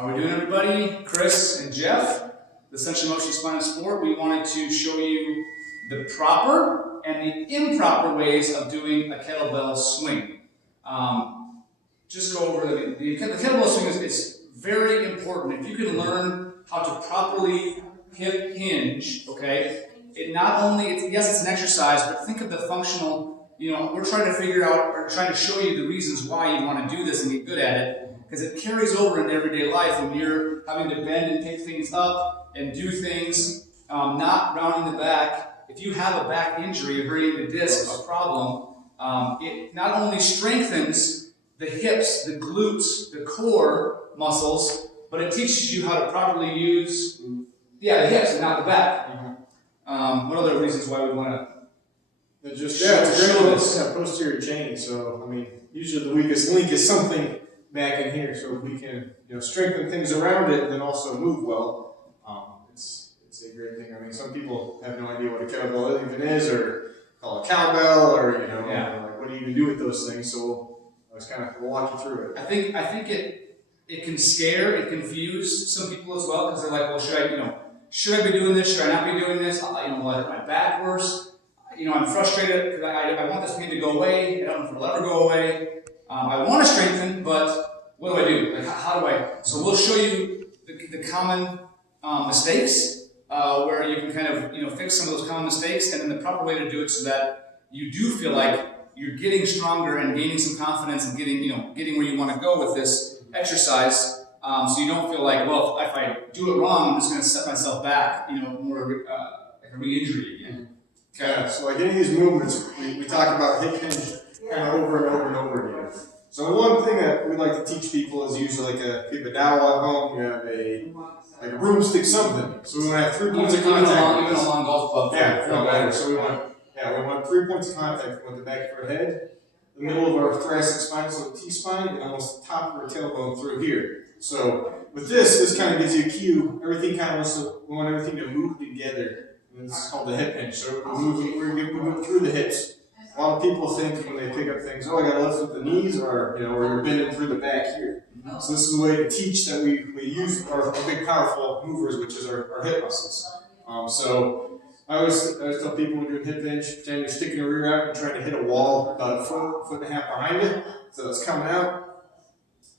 How are we doing, everybody? Chris and Jeff, the Essential Motion Spine and Sport. We wanted to show you the proper and the improper ways of doing a kettlebell swing. Just go over the kettlebell swing is very important. If you can learn how to properly hip hinge, okay, it not only, yes, it's an exercise, but think of the functional, we're trying to figure out, or trying to show you the reasons why you want to do this and get good at it. Because it carries over into everyday life when you're having to bend and pick things up and do things, not rounding the back. If you have a back injury, a herniated disc, a problem, it not only strengthens the hips, the glutes, the core muscles, but it teaches you how to properly use, the hips and not the back. What other reasons why we want to it's a great posterior chain. So, usually the weakest link is something back in here, so we can strengthen things around it and then also move well. It's a great thing. Some people have no idea what a kettlebell even is, or call it cowbell, or like what do you even do with those things? So we'll walk you through it. I think it can scare, it confuse some people as well, because they're like, well, should I be doing this? Should I not be doing this? Will I hurt my back worse? I'm frustrated because I want this pain to go away. I don't know if it'll ever go away. I want to strengthen, but what do I do? Like, how do I? So we'll show you the common mistakes where you can kind of fix some of those common mistakes, and then the proper way to do it so that you do feel like you're getting stronger and gaining some confidence and getting where you want to go with this exercise. So you don't feel like, well, if I do it wrong, I'm just going to set myself back, more like a re-injury again. Okay. So like any of these movements, we talk about hip hinge kind of over and over and over again. So one thing that we like to teach people is usually if you have a dowel at home, you have a broomstick something. So we want to have 3 points of contact. Even a long golf club. Yeah, no matter. So we want 3 points of contact with the back of our head, the middle of our thoracic spine, so the T-spine, and almost the top of our tailbone through here. So with this kind of gives you a cue. Everything we want everything to move together. And this is called the hip hinge. So we're moving through the hips. A lot of people think when they pick up things, I got to lift with the knees, or you're bending through the back here. So this is a way to teach that we use our big powerful movers, which is our hip muscles. So I always tell people when you're doing hip hinge, pretend you're sticking your rear out and trying to hit a wall about a foot and a half behind it. So it's coming out.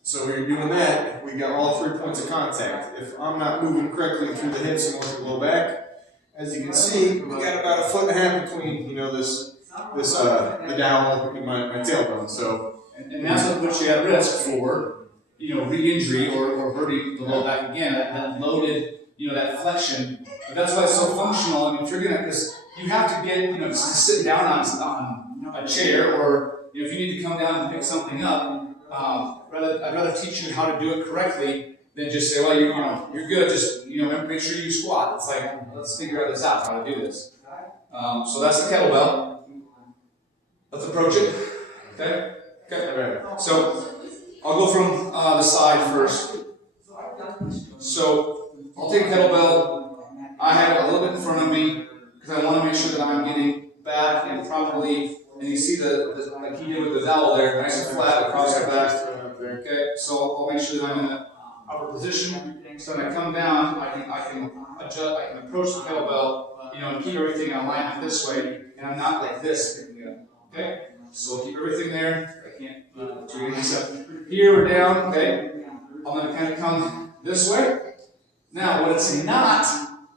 So when you're doing that, we got all 3 points of contact. If I'm not moving correctly through the hips and working the low back, as you can see, we got about a foot and a half between the dowel and my tailbone. So and that's what puts you at risk for re-injury or hurting the low back again. That loaded that flexion. But that's why it's so functional. If you're gonna, because you have to get just sit down on a chair, or if you need to come down and pick something up. I'd rather teach you how to do it correctly than just say, well, you're good. Just make sure you squat. It's like, let's figure this out, how to do this. So that's the kettlebell. Let's approach it. Okay. So I'll go from the side first. So I'll take kettlebell. I have a little bit in front of me because I want to make sure that I'm getting back and properly. And you see like he did with the dowel there, nice and flat across the back. Okay, so I'll make sure that I'm in the upper position. So when I come down, I can adjust, I can approach the kettlebell, and keep everything in alignment this way, and I'm not like this picking it up. Okay, so I'll keep everything there. I can't do this up. Here we're down. Okay, I'm going to kind of come this way. Now, what it's not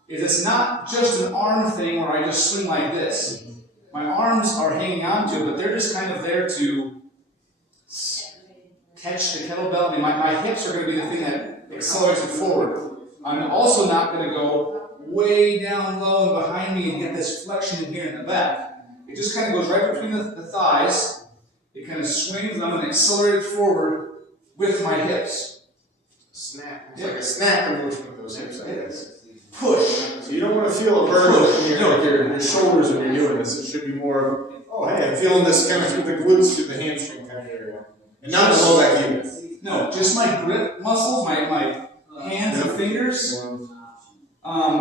is it's not just an arm thing where I just swing like this. My arms are hanging on to it, but they're just kind of there to catch the kettlebell. My hips are going to be the thing that accelerates it forward. I'm also not going to go way down low and behind me and get this flexion in here in the back. It just kind of goes right between the thighs. It kind of swings, and I'm going to accelerate it forward with my hips. Snap. It's like a snap motion with those hips, I guess. Push. So you don't want to feel a burn in your shoulders when you're doing this. It should be more, hey, I'm feeling this kind of through the glutes, through the hamstring kind of area. And not the low back either. No, just my grip muscles, my hands and fingers. And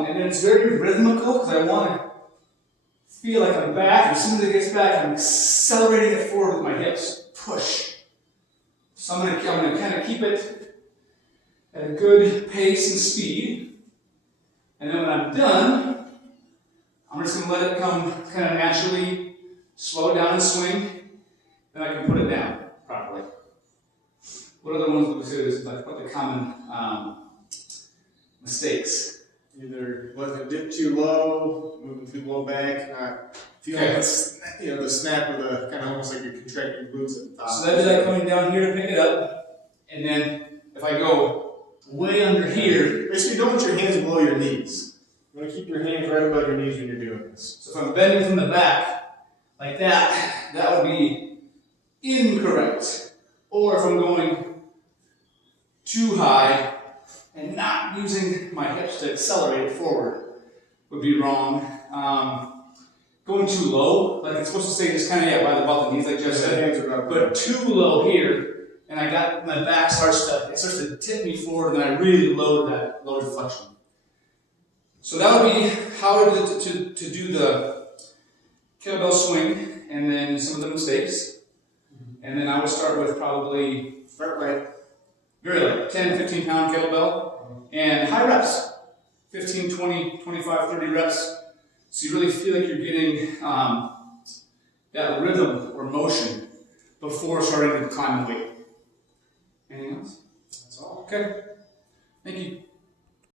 then it's very rhythmical because I want to feel like I'm back. As soon as it gets back, I'm accelerating it forward with my hips. Push. So I'm going to kind of keep it at a good pace and speed. And then when I'm done, I'm just going to let it come kind of naturally, slow it down and swing. Then I can put it down properly. What other ones would we say is like what the common mistakes? Either letting it dip too low, moving too low back, not feeling the snap of the kind of almost like you're contracting glutes at the top. So that'd be like coming down here to pick it up, and then if I go way under here. Basically, don't put your hands below your knees. You want to keep your hands right above your knees when you're doing this. So if I'm bending from the back like that, that would be incorrect. Or if I'm going too high and not using my hips to accelerate it forward would be wrong. Going too low, like it's supposed to stay just kind of about the knees, like Jeff said, but too low here, and I got my back starts to tip me forward, and then I really load that loaded flexion. So that would be how I would to do the kettlebell swing, and then some of the mistakes. And then I would start with probably very light, 10, 15 pound kettlebell, and high reps, 15, 20, 25, 30 reps. So you really feel like you're getting that rhythm or motion before starting to climb the weight. Anything else? That's all. Okay. Thank you.